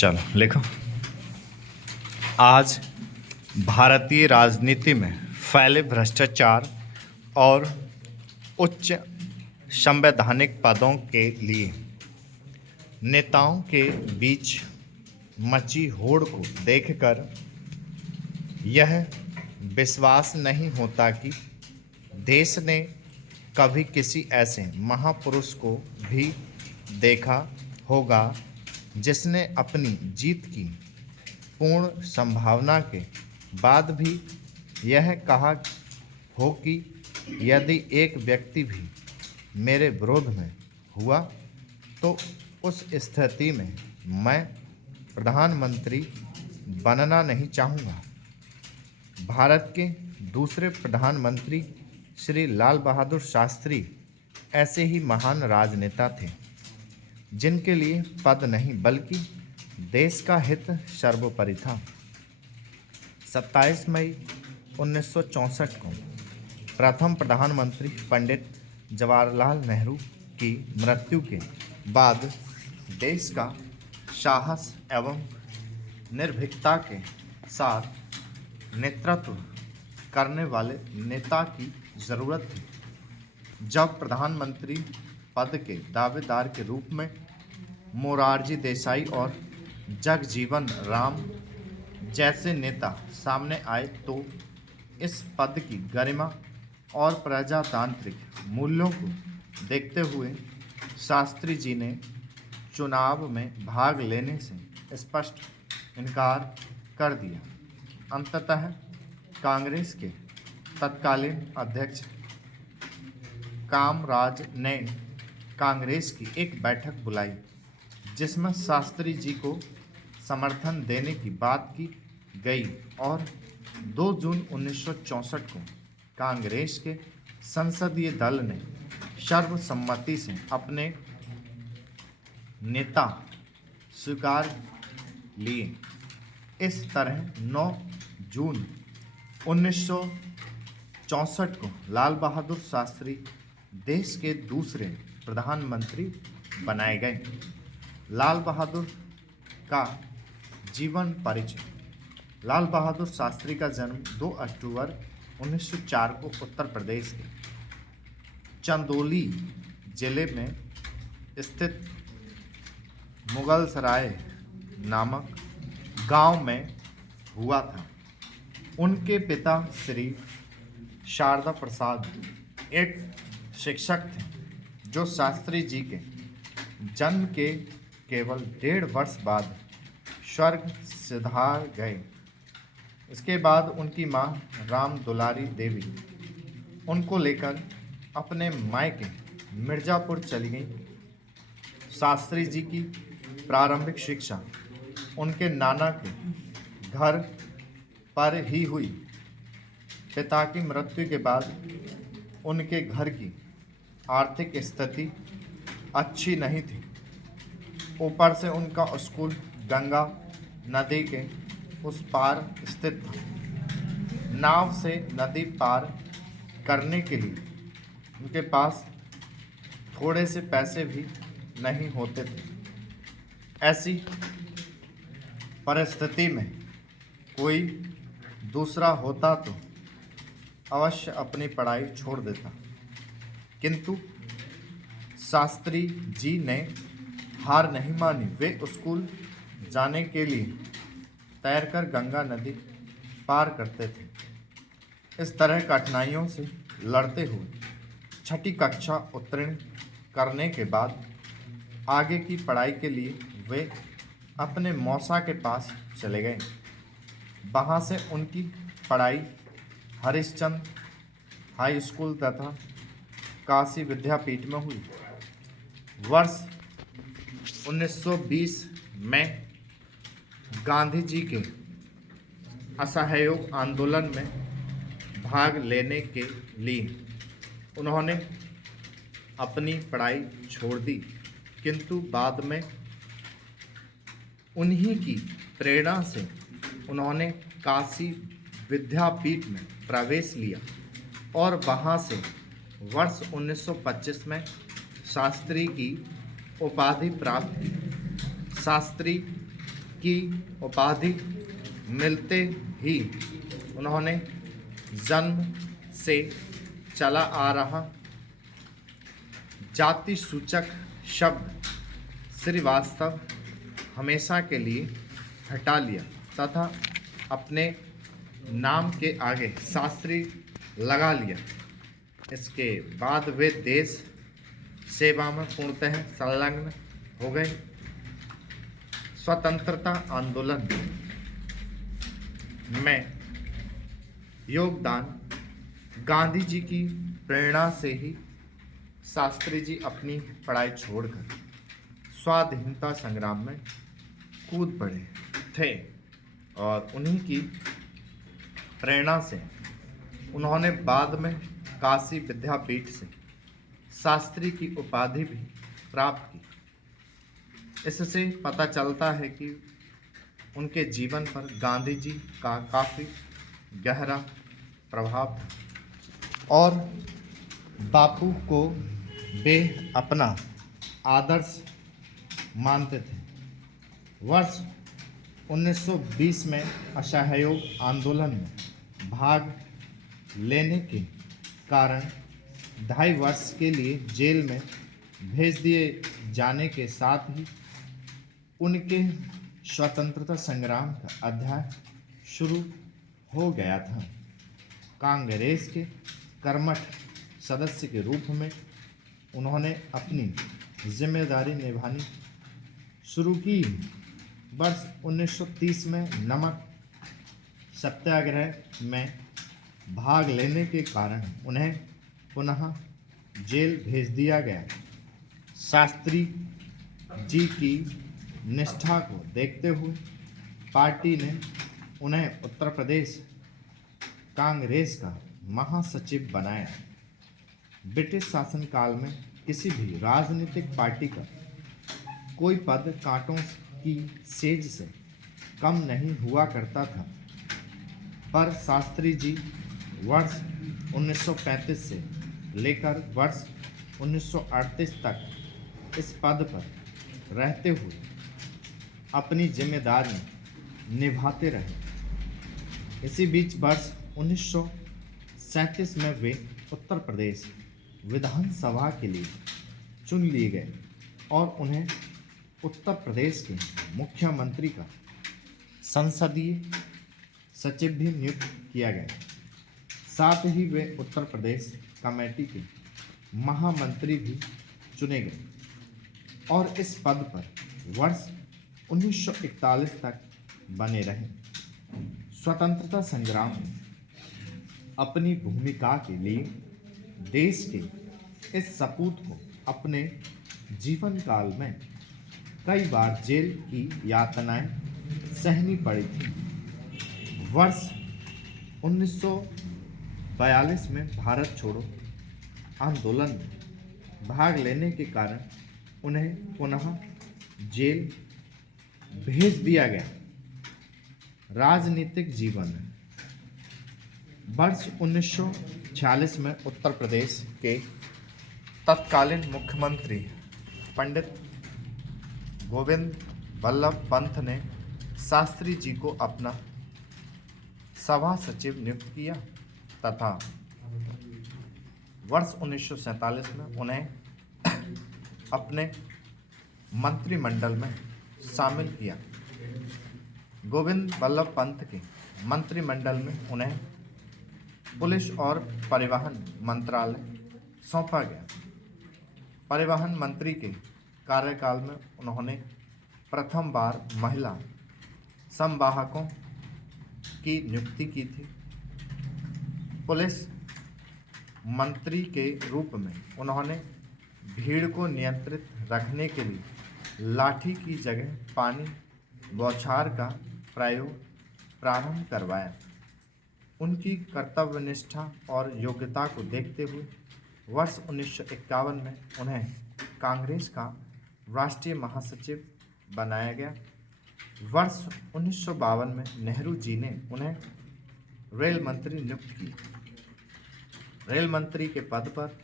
चलो लिखो। आज भारतीय राजनीति में फैले भ्रष्टाचार और उच्च संवैधानिक पदों के लिए नेताओं के बीच मची होड़ को देखकर यह विश्वास नहीं होता कि देश ने कभी किसी ऐसे महापुरुष को भी देखा होगा जिसने अपनी जीत की पूर्ण संभावना के बाद भी यह कहा हो कि यदि एक व्यक्ति भी मेरे विरोध में हुआ तो उस स्थिति में मैं प्रधानमंत्री बनना नहीं चाहूँगा। भारत के दूसरे प्रधानमंत्री श्री लाल बहादुर शास्त्री ऐसे ही महान राजनेता थे जिनके लिए पद नहीं बल्कि देश का हित सर्वोपरि था। 27 मई 1964 को प्रथम प्रधानमंत्री पंडित जवाहरलाल नेहरू की मृत्यु के बाद देश का साहस एवं निर्भीकता के साथ नेतृत्व करने वाले नेता की जरूरत थी। जब प्रधानमंत्री पद के दावेदार के रूप में मोरारजी देसाई और जगजीवन राम जैसे नेता सामने आए तो इस पद की गरिमा और प्रजातांत्रिक मूल्यों को देखते हुए शास्त्री जी ने चुनाव में भाग लेने से स्पष्ट इनकार कर दिया। अंततः कांग्रेस के तत्कालीन अध्यक्ष कामराज ने कांग्रेस की एक बैठक बुलाई जिसमें शास्त्री जी को समर्थन देने की बात की गई और 2 जून 1964 को कांग्रेस के संसदीय दल ने सर्वसम्मति से अपने नेता स्वीकार लिए। इस तरह 9 जून 1964 को लाल बहादुर शास्त्री देश के दूसरे प्रधानमंत्री बनाए गए। लाल बहादुर का जीवन परिचय। लाल बहादुर शास्त्री का जन्म 2 अक्टूबर 1904 को उत्तर प्रदेश के चंदौली जिले में स्थित मुगलसराय नामक गांव में हुआ था। उनके पिता श्री शारदा प्रसाद एक शिक्षक थे जो शास्त्री जी के जन्म के केवल 1.5 वर्ष बाद स्वर्ग सिधार गए। इसके बाद उनकी मां राम दुलारी देवी उनको लेकर अपने मायके मिर्ज़ापुर चली गई। शास्त्री जी की प्रारंभिक शिक्षा उनके नाना के घर पर ही हुई। पिता की मृत्यु के बाद उनके घर की आर्थिक स्थिति अच्छी नहीं थी। ऊपर से उनका स्कूल गंगा नदी के उस पार स्थित था। नाव से नदी पार करने के लिए उनके पास थोड़े से पैसे भी नहीं होते थे। ऐसी परिस्थिति में कोई दूसरा होता तो अवश्य अपनी पढ़ाई छोड़ देता, किंतु शास्त्री जी ने हार नहीं मानी। वे स्कूल जाने के लिए तैरकर गंगा नदी पार करते थे। इस तरह कठिनाइयों से लड़ते हुए 6ठी कक्षा उत्तीर्ण करने के बाद आगे की पढ़ाई के लिए वे अपने मौसा के पास चले गए। वहाँ से उनकी पढ़ाई हरिश्चंद्र हाई स्कूल तथा काशी विद्यापीठ में हुई। वर्ष 1920 में गांधी जी के असहयोग आंदोलन में भाग लेने के लिए उन्होंने अपनी पढ़ाई छोड़ दी, किंतु बाद में उन्हीं की प्रेरणा से उन्होंने काशी विद्यापीठ में प्रवेश लिया और वहाँ से वर्ष 1925 में शास्त्री की उपाधि प्राप्त की। शास्त्री की उपाधि मिलते ही उन्होंने जन्म से चला आ रहा जाति सूचक शब्द श्रीवास्तव हमेशा के लिए हटा लिया तथा अपने नाम के आगे शास्त्री लगा लिया। इसके बाद वे देश सेवा में पूर्णतः संलग्न हो गए। स्वतंत्रता आंदोलन में योगदान गांधी जी की प्रेरणा से ही शास्त्री जी अपनी पढ़ाई छोड़कर स्वाधीनता संग्राम में कूद पड़े थे और उन्हीं की प्रेरणा से उन्होंने बाद में काशी विद्यापीठ से शास्त्री की उपाधि भी प्राप्त की। इससे पता चलता है कि उनके जीवन पर गांधी जी का काफ़ी गहरा प्रभाव था और बापू को वे अपना आदर्श मानते थे। वर्ष 1920 में असहयोग आंदोलन में भाग लेने के कारण 2.5 वर्ष के लिए जेल में भेज दिए जाने के साथ ही उनके स्वतंत्रता संग्राम का अध्याय शुरू हो गया था। कांग्रेस के कर्मठ सदस्य के रूप में उन्होंने अपनी जिम्मेदारी निभानी शुरू की। वर्ष 1930 में नमक सत्याग्रह में भाग लेने के कारण उन्हें पुनः जेल भेज दिया गया। शास्त्री जी की निष्ठा को देखते हुए पार्टी ने उन्हें उत्तर प्रदेश कांग्रेस का महासचिव बनाया। ब्रिटिश शासनकाल में किसी भी राजनीतिक पार्टी का कोई पद कांटों की सेज से कम नहीं हुआ करता था, पर शास्त्री जी वर्ष 1935 से लेकर वर्ष 1938 तक इस पद पर रहते हुए अपनी जिम्मेदारी निभाते रहे। इसी बीच वर्ष 1937 में वे उत्तर प्रदेश विधानसभा के लिए चुन लिए गए और उन्हें उत्तर प्रदेश के मुख्यमंत्री का संसदीय सचिव भी नियुक्त किया गया। साथ ही वे उत्तर प्रदेश कमेटी के महामंत्री भी चुने गए और इस पद पर वर्ष 1941 तक बने रहे। स्वतंत्रता संग्राम में अपनी भूमिका के लिए देश के इस सपूत को अपने जीवन काल में कई बार जेल की यातनाएं सहनी पड़ी थी। वर्ष 1942 में भारत छोड़ो आंदोलन में भाग लेने के कारण उन्हें पुनः जेल भेज दिया गया। राजनीतिक जीवन वर्ष 1946 में उत्तर प्रदेश के तत्कालीन मुख्यमंत्री पंडित गोविंद वल्लभ पंत ने शास्त्री जी को अपना सभा सचिव नियुक्त किया तथा वर्ष 1947 में उन्हें अपने मंत्रिमंडल में शामिल किया। गोविंद वल्लभ पंत के मंत्रिमंडल में उन्हें पुलिस और परिवहन मंत्रालय सौंपा गया। परिवहन मंत्री के कार्यकाल में उन्होंने प्रथम बार महिला संवाहकों की नियुक्ति की थी। पुलिस मंत्री के रूप में उन्होंने भीड़ को नियंत्रित रखने के लिए लाठी की जगह पानी बौछार का प्रयोग प्रारंभ करवाया। उनकी कर्तव्यनिष्ठा और योग्यता को देखते हुए वर्ष 1951 में उन्हें कांग्रेस का राष्ट्रीय महासचिव बनाया गया। वर्ष 1952 में नेहरू जी ने उन्हें रेल मंत्री नियुक्त किया। रेल मंत्री के पद पर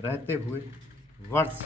रहते हुए वर्ष